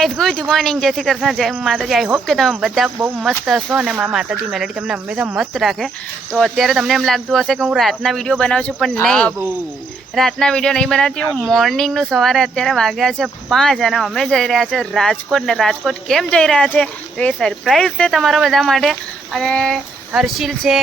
Guys good morning જય શ્રી કૃષ્ણ. જય માતાજી. આઈ હોપ કે તમે બધા બહુ મસ્ત હશો અને મા માતાજી મેલેડી તમને હંમેશા મસ્ત રાખે. તો અત્યારે તમને એમ લાગતું હશે કે હું રાતના વીડિયો બનાવું છું પણ નહીં. રાતના વીડિયો નહીં બનાવતી. હું મોર્નિંગનું સવારે અત્યારે વાગ્યા છે પાંચ અને અમે જઈ રહ્યા છે રાજકોટ. ને રાજકોટ કેમ જઈ રહ્યા છે? તો એ સરપ્રાઈઝ છે તમારા બધા માટે. અને હર્ષિલ છે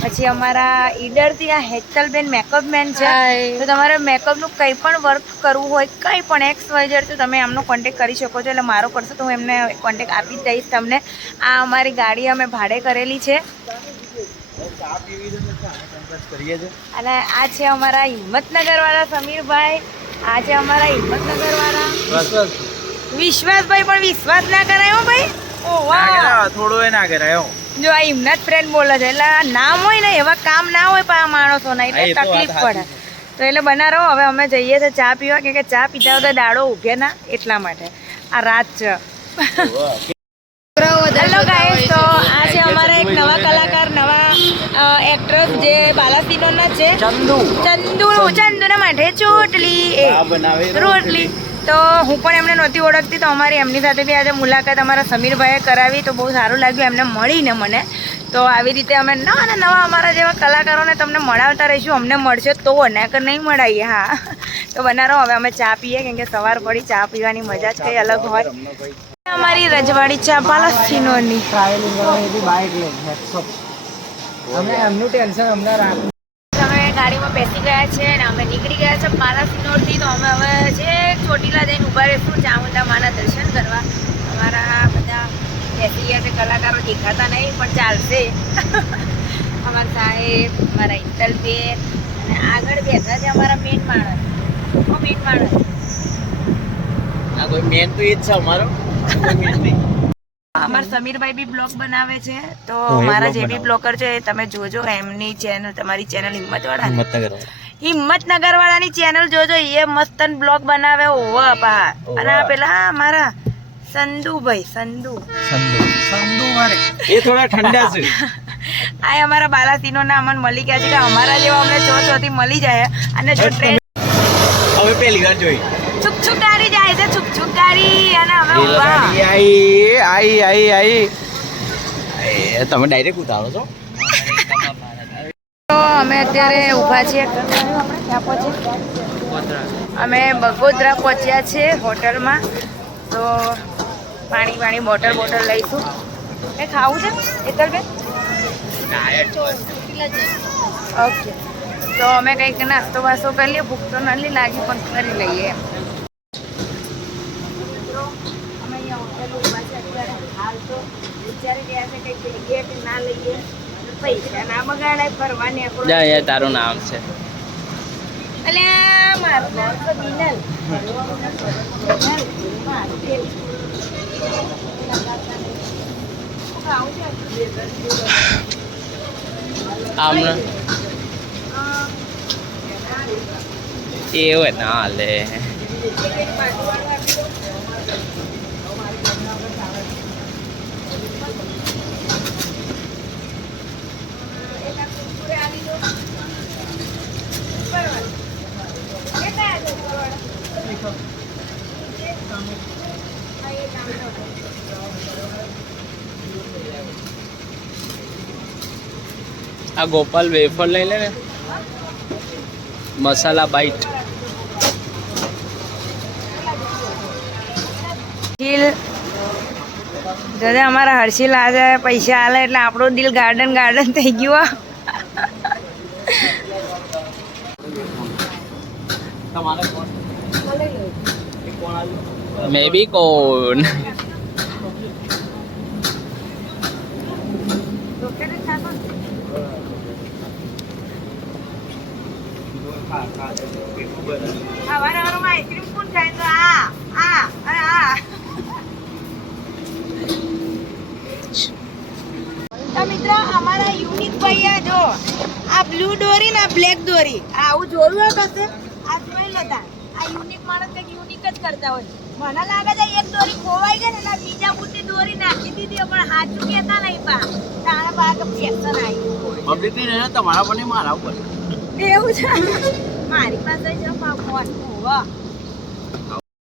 પછી અમારા ઈડરથી આ હેતલબેન મેકઅપ મેન છે તો તમારે મેકઅપનું કંઈ પણ વર્ક કરવું હોય કંઈ પણ એક્સ વાય તો તમે એમનો કોન્ટેક કરી શકો છો. એટલે મારો કરશો તો હું એમને કોન્ટેક આપી દઈશ તમને. આ અમારી ગાડી અમે ભાડે કરેલી છે. અને આ છે અમારા હિંમતનગરવાળા સમીરભાઈ. આ છે અમારા હિંમતનગરવાળા. વિશ્વાસભાઈ પણ વિશ્વાસ ના કરાય હો ભાઈ? ઓ વાહ. થોડું એ ના કરાયો. હો. જો આ એમના જ ફ્રેન્ડ બોલે છે એટલે નામ હોય ને એવા કામ ના હોય પણ આ માણસોના એટલે તકલીફ પડે. તો એટલે બના રહો હવે અમે જઈએ છીએ ચા પીવા કે ચા પીતા વગર દાડો ઉભે ના એટલા માટે. આ રાત છે. હેલો ગાઈસ તો આ છે અમારા એક નવા કલાકાર નવા એક્ટ્રેસ જે બાલાસિનોના છે. ચંદુ. ચંદુ ચંદુના માટે ચોટલી એ રોટલી. તો હું પણ એમને નહોતી ઓળખતી તો અમારી એમની સાથે બી આજે મુલાકાત અમારા સમીરભાઈએ કરાવી. તો બહુ સારું લાગ્યું એમને મળીને મને. તો આવી રીતે અમે નવા અને નવા અમારા જેવા કલાકારોને તમને મળાવતા રહીશું. અમને મળશે તો નકર નહીં મળાઈએ હા. તો બનારો હવે અમે ચા પીએ કેમ કે સવાર પડી ચા પીવાની મજા જ કંઈ અલગ હોય. અમારી રજવાડી ચા પાલસ્તીનોની અમે ગાડીમાં બેસી ગયા છે અને અમે નીકળી ગયા છે પાલાસિનોરથી તો અમે ચોટીલા શું ચામુંડા માના દર્શન કરવા. અમારા બધા બેસી છે કલાકારો દેખાતા નહીં પણ ચાલશે. અમારા સાહેબ અમારા ઇન્ટરબેન અને આગળ બેઠા છે અમારા મેન માણસ. હું મેન માણસ. આ કોઈ મેન તો એ જ છે અમારો. કોઈ નહીં. અમારા સમીરભાઈ બી બ્લોગ બનાવે છે તો મારા જે બી. બ્લોગર છે તમે જોજો એમની ચેનલ તમારી ચેનલ હિંમતવાળા ને હિંમતનગર વાળાની ચેનલ જોજો એ મસ્તન બ્લોગ બનાવે. ઓવા પા. અને આ પેલા મારા સંદુભાઈ સંદુ. સંદુ. સંદુ મારે. એ થોડા ઠંડા છે. આ અમારા બાલાસીનો નામ અમને મળી ગયા છે કે અમારા જેવા અમને છો ચોથી મળી જાય. અને જો ટ્રેન હવે પહેલી વાર જોઈ. છુક છુક ગાડી જાય છે છુક છુક ગાડી અને અમે ઊભા આઈ આઈ આઈ. આઈ તમે ડાયરેક્ટ ઉતારો છો? અમે અત્યારે ઊભા છીએ ક્યાં પહોંચે. અમે બગોદરા પહોંચ્યા છે હોટલમાં. તો પાણી પાણી બોટલ બોટલ લઈશું. એ ખાવું છે? એતલબેન ઓકે. તો અમે કંઈક નાસ્તો વાસ્તો કરી લઈએ. ભૂખ તો નથી લાગી, પણ કરી લઈએ અમે અહીંયા હોટેલ ઊભા છે. અત્યારે હાલ તો વિચારી રહ્યા છે કંઈક લઈએ કે ના લઈએ. પૈસા ના બગાડાય જા યાર તારું નામ છે. અલે મારું નામ તો બિનલ? આમને એવું ના લે એક બાજુવાળું આપી દો. એક આ કુરકુરે આપી દો. બરાબર. કેટલા છે ઉપરવાળા? હા, એક આમ દો. આ ગોપાલ વેફર લઈ લે ને. મસાલા બાઈટ હર્ષિલ અમારા હર્ષિલ આજે પૈસા આલે એટલે આપણું દિલ ગાર્ડન ગાર્ડન થઈ ગયું. હો. આ તો મિત્રો, અમારા યુનિક ભૈયા જો આ બ્લુ દોરી ને બ્લેક દોરી આવું જોયું કશે? આ જોઈ લેતા આ યુનિક માણસ કંઈક યુનિક જ કરતા હોય. મને લાગે છે એક દોરી ખોવાઈ ગઈ ને એટલે બીજા બુદ્ધિ દોરી નાખી દીધી પણ હાચું કહેતા નહીં પા તારા બાગ ફેશન આવી પબ્લિક ને તમારા પર મારા ઉપર. એવું છે? મારી પાસે પા ફોન હોવા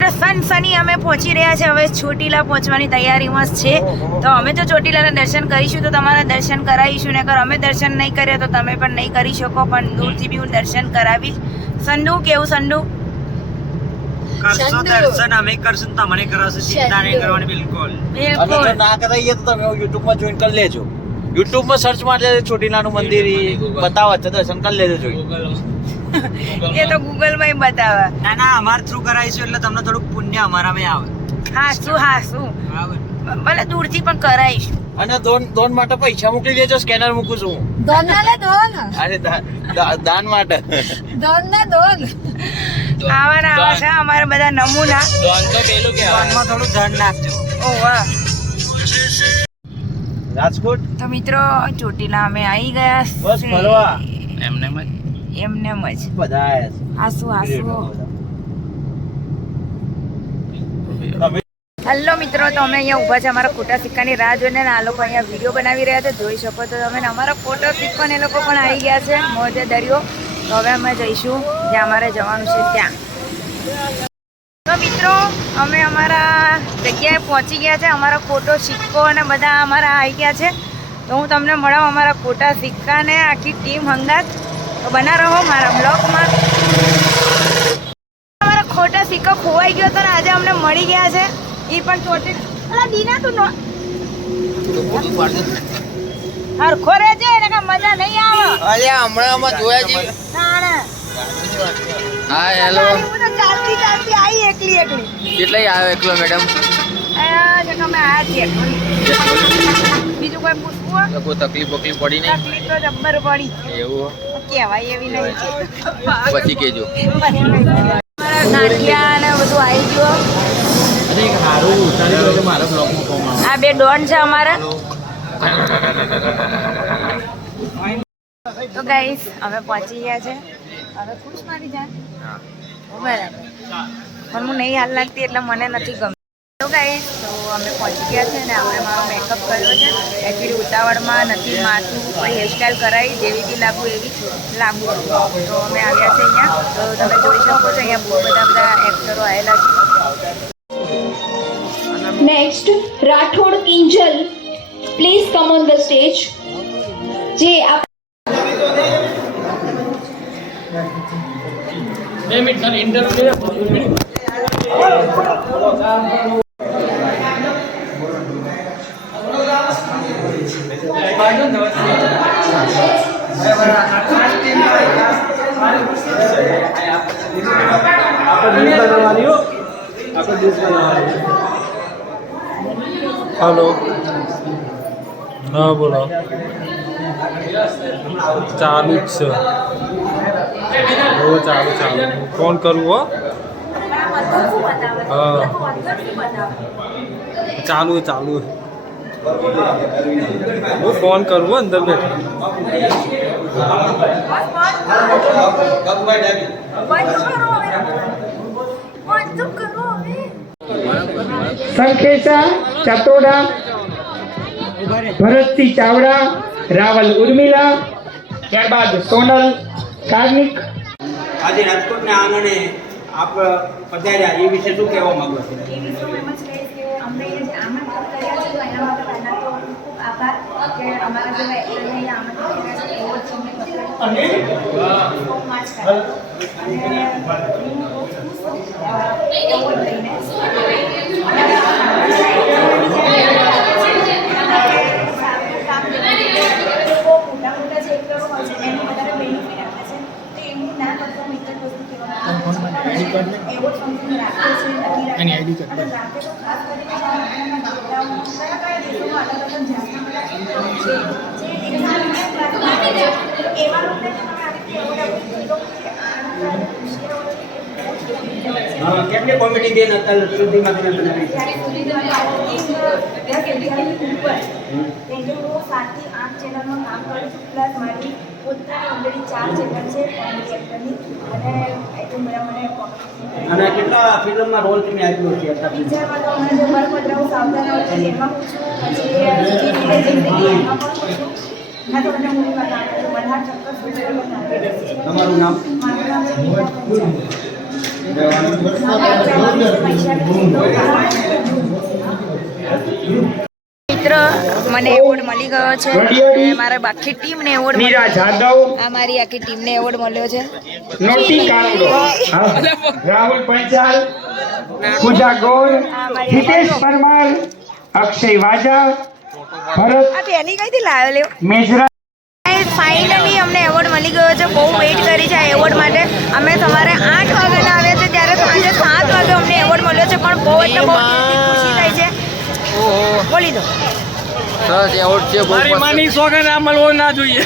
સનસની અમે પહોંચી રહ્યા છે હવે ચોટીલા પહોંચવાની તૈયારીમાં જ છે. તો અમે તો ચોટીલાના દર્શન કરીશું તો તમારા દર્શન કરાવીશું ને અગર અમે દર્શન નહીં કરીએ તો તમે પણ નહીં કરી શકો પણ દૂરથી બી હું દર્શન કરાવીશ. સંડુ કેવું સંડુ? કરશો યુટ્યુબમાં જોઈન કરી લેજો. યુટ્યુબમાં સર્ચ મારજે ચોટીલાનું મંદિર બતાવે છે દર્શન કરી લેજો જોઈ બતાવે. અમાર થ્રુ કરાવીશું એટલે તમને થોડું પુણ્ય અમારામાં આવે. હા શું હા શું ભલે દૂરથી પણ કરાવીશું. અને દોન માટે પૈસા મોકલી દેજો સ્કેનર મૂકું છું દોન ના દાન. માટે. આવા ના આવા છે અમારે બધા નમૂના. ડોન તો પેલું કહેવાય. ફોનમાં થોડું ધન રાખજો ઓ વાહ. રાજકોટ? તો મિત્રો ચોટીલા અમે આવી ગયા બસ ફરવા. એમને એમ જ એમને એમ જ બધા આયા આસુ છે આસુ હેલો મિત્રો તો અમે અહીંયા ઊભા છે અમારા ખોટા સિક્કાની રાહ જોઈને આ લોકો અહીંયા વીડિયો બનાવી રહ્યા છે. જોઈ શકો તો તમે અમારા ફોટો સિક્કો એ લોકો પણ આવી ગયા છે. મોજે દરિયો. તો હવે અમે જઈશું જ્યાં અમારે જવાનું છે ત્યાં. તો મિત્રો, અમે અમારા જગ્યાએ પહોંચી ગયા છે. અમારા ફોટો સિક્કો અને બધા અમારા આવી ગયા છે. તો હું તમને મળાવ અમારા ખોટા સિક્કા ને આખી ટીમ હંગાત. તો બના રહો મારા બ્લોગમાં. અમારા ખોટા સિક્કો ખોવાઈ ગયો હતો ને આજે અમને મળી ગયા છે. એ પણ ચોટી દીના તું નો હરખો રે છે એને કાંઈ મજા નહીં આવે. અરે હમણાં અમે જોયા જી. ના હા હેલો. ચાલતી ચાલતી આવી એકલી એકલી. કેટલા આવે એકલો મેડમ? કે બીજું કોઈ પૂછવું કોઈ તકલીફ બકલીફ પડી તકલીફ તો જબ્બર પડી. એવું? કહેવાય એવી નહીં. પછી કેજો ગાંઠિયા ને બધું આવી ગયો. અને આ બે ડોન છે અમારા. તો ગાઈસ અમે પહોંચી ગયા છે. હવે ખુશ મારી જાન? બરાબર. પણ હું નહીં હાલ લાગતી એટલે મને નથી ગમતી તો ગાઈસ તો અમે પહોંચી ગયા છે ને અમે મારો મેકઅપ કર્યો છે. એકચ્યુઅલી ઉતાવળમાં નથી માથું કોઈ હેરસ્ટાઈલ કરાવી જેવી બી લાગુ એવી લાગુ. તો અમે આવ્યા છે અહીંયા. તો તમે જોઈ શકો છો અહીંયા બહુ બધા બધા એક્ટરો આવેલા છે. Next Rathod Kinjal, Please come on the stage. Ji, Name it's an interview. Hello. હા, બોલો. ચાલુ જ છે. હો ચાલુ ચાલુ. ફોન કરવું, હો? હા. ચાલુ ચાલુ હું. ફોન કરું, હો, અંદર બેઠો. સંકેતા ચતોડા ભરતસિંહ ચાવડા રાવલ ઉર્મિલા ત્યારબાદ સોનલ કાર્મિક. આજે રાજકોટના આંગણે આપ પધાર્યા એ વિશે શું કહેવા માંગો છો? એ બહુ જ એની આઈડી કાર્ડ કેટલી કોમેડી બેન અત્યાર સુધીમાં તમે બનાવી દસ ઉપર હું સાતથી આઠ ચેનલમાં કામ કરું છું પ્લસ મારી પોતાની ઓલરેડી ચાર ચેનલ છે કોમેડી એક્ટરની અને એટલું બધા મને કોમેડી અને કેટલા ફિલ્મમાં રોલ તમે આપ્યો છે પિક્ચરમાં તો હમણાં જે બળભદ્રાઓ સાવધાન હોય એમાં હું છું પછી જિંદગી એમાં પણ હું છું. ના તો બધા મૂવીમાં કામ મલ્હાર ચક્કર સુંદરીમાં કામ કરું છું તમારું નામ? મારું નામ છે મિત્ર મને એવોર્ડ મળી ગયો છે. અને મારા આખી ટીમને એવોર્ડ મળ્યો જાદવ. આ મારી આખી ટીમને એવોર્ડ મળ્યો છે. નોટી કાનુડો રાહુલ પંચાલ પૂજા ગોર હિતેશ પરમાર અક્ષય વાજા ભરત આ પેલી કઈથી લાવ્યો લ્યો મેજરા ફાઇનલી અમને એવોર્ડ મળી ગયો છે. બહુ વેઇટ કરી છે આ એવોર્ડ માટે. અમે સવારે આઠ વાગ્યાના આવ્યા છે ત્યારે સાંજે સાત વાગે અમને એવોર્ડ મળ્યો છે. પણ બહુ એટલે બહુ ખુશી થાય છે. બોલી દો. સરસ એવોર્ડ છે મારી માની સોગન આ મળવો ના જોઈએ.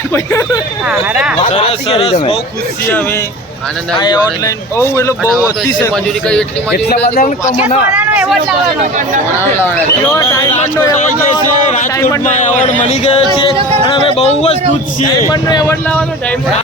સરસ સરસ બહુ ખુશ છીએ અમે. આનંદ આ આવી ગયો એવોર્ડ લઈને બહુ એટલે બહુ અને છે મંજૂરી કઈ એટલી મંજૂરી એટલા બધા મજૂરી કરી તો કે સોનાનો એવોર્ડ લાવવાનો. લાવવાના. છે. રાજકોટમાં એવોર્ડ મળી ગયો છે. અને અમે બહુ જ ખુશ છીએ.